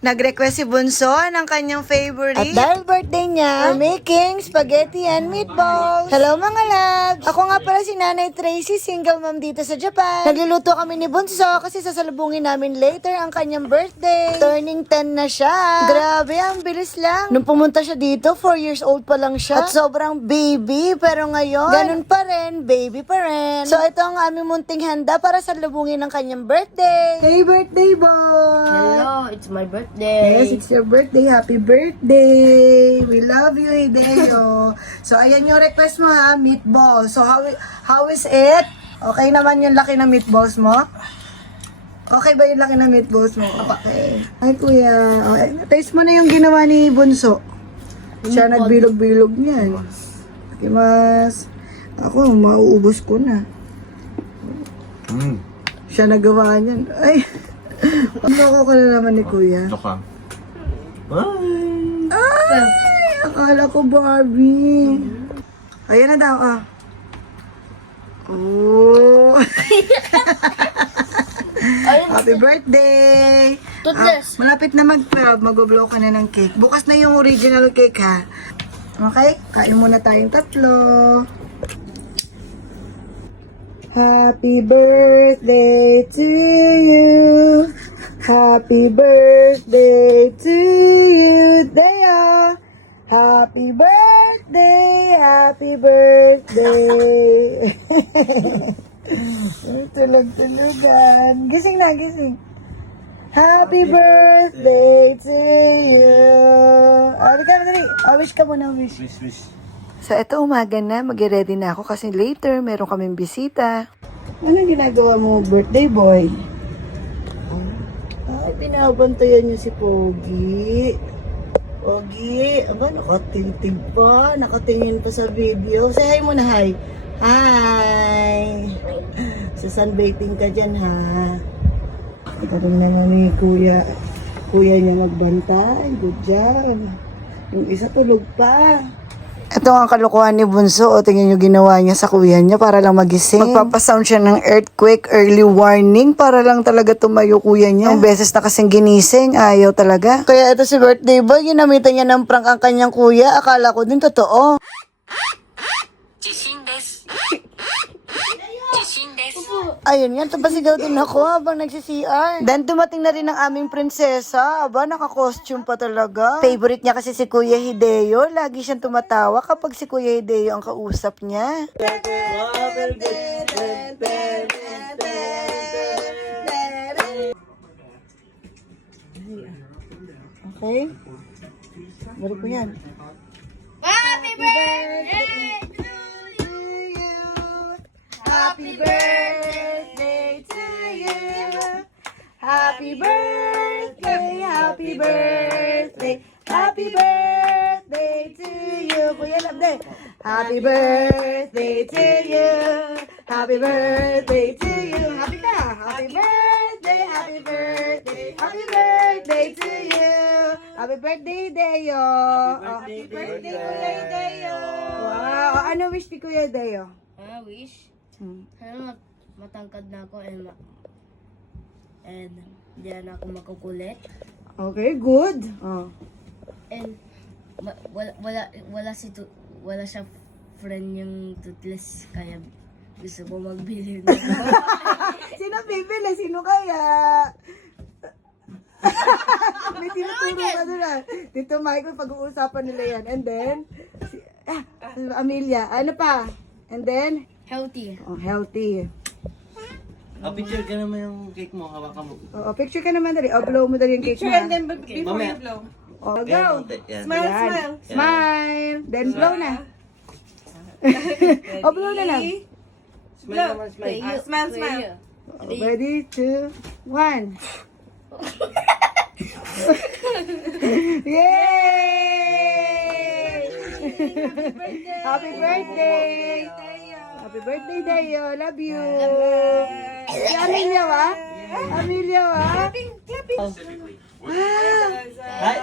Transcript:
Nag-request si Bunso ng kanyang favorite. At dahil birthday niya, we're making spaghetti and meatballs. Hello mga loves! Ako nga pala si Nanay Tracy, single mom dito sa Japan. Nagluluto kami ni Bunso kasi sasalubungin namin later ang kanyang birthday. Turning 10 na siya. Grabe, ang bilis lang. Nung pumunta siya dito, 4 years old pa lang siya. At sobrang baby, pero ngayon, ganun pa rin, baby pa rin. So ito ang aming munting handa para salubungin ang kanyang birthday. Hey birthday boy! Hello, it's my birthday. Yes, it's your birthday. Happy birthday! We love you, Hideo. So, ayan yung request mo ha, meatballs. So, how is it? Okay naman yung laki ng meatballs mo? Okay ba yung laki ng meatballs mo? Okay. Ay, kuya. Okay. Taste mo na yung ginawa ni Bunso. Siya nagbilog-bilog niyan. Okay, mas. Ako, mauubos ko na. Siya nagawa niyan. Ay. Loko ka na naman ni kuya. Loka. Ay, akala ko Barbie. Ayan na daw, ah. Oh. Happy birthday! Toothless. Malapit na mag-blow ka na ng cake. Bukas na yung original cake, ha? Okay? Kain muna tayong tatlo. Happy birthday to you. Happy birthday to you, Dea. Happy birthday, happy birthday. Tulog-tulugan. Gising na, gising. Happy birthday to you. Halika na dali. Wish ka muna, wish. Wish. So, ito umaga na. Mag-ready na ako kasi later meron kaming bisita. Anong ginagawa mo, birthday boy? Ay, pinabantayan niyo si Pogi. Pogi, aba, nakatitig pa. Nakatingin pa sa video. Say hi muna, hi. Hi. Sa sunbathing ka dyan, ha? Ikaroon na ni Kuya. Kuya niya magbantay. Good job. Yung isa tulog pa. Ito ang kalokohan ni Bunso. O, tingnan nyo ginawa niya sa kuya niya para lang magising. Magpapasound siya ng earthquake early warning para lang talaga tumayo kuya niya. Ang beses na kasing ginising, ayaw talaga. Kaya ito si birthday boy, ginamitan niya ng prank ang kanyang kuya. Akala ko din totoo. Ayun yan, tabasigaw din ako habang nagsi-CR. Then dumating na rin ang aming prinsesa. Aba, naka-costume pa talaga. Favorite niya kasi si Kuya Hideo. Lagi siyang tumatawa kapag si Kuya Hideo ang kausap niya. Okay? Balik ko yan. Happy birthday to you. Happy birthday to you. Happy birthday, happy birthday, happy birthday to you. Kuya Labde. Happy birthday to you. Happy birthday to you. Happy ka. Happy birthday, happy birthday, happy birthday to you. Happy birthday, Deo. Happy birthday, Kuya Deo. Wow. Ano wish ni Kuya Deo? Wish? Ano, matangkad na ako and hindi na ako makukulit. Okay, good. Oh. And wala siya friend yung toothless kaya gusto ko magbili na. Sino bibili? Sino kaya? May tinuturo ka doon ah. Tito Michael, pag-uusapan nila yan. And then, Amelia, ano pa? And then, Healthy. oh, healthy. Picture ka naman yung cake mo, hawakan mo. Oh, picture ka naman dali. O, blow mo dali yung cake mo. And then before Mamaya. you blow. Oh, go. Yan. Smile, Yan. smile. Smile. Then blow na. O, blow na lang. Blow. Kuya, Smile, kuya. smile. Ready, 2, 1. Yay! Happy birthday! Happy birthday, Dayo. Love you. Si Amelia, wa? Amelia, wa? Clapping, clapping. Hi!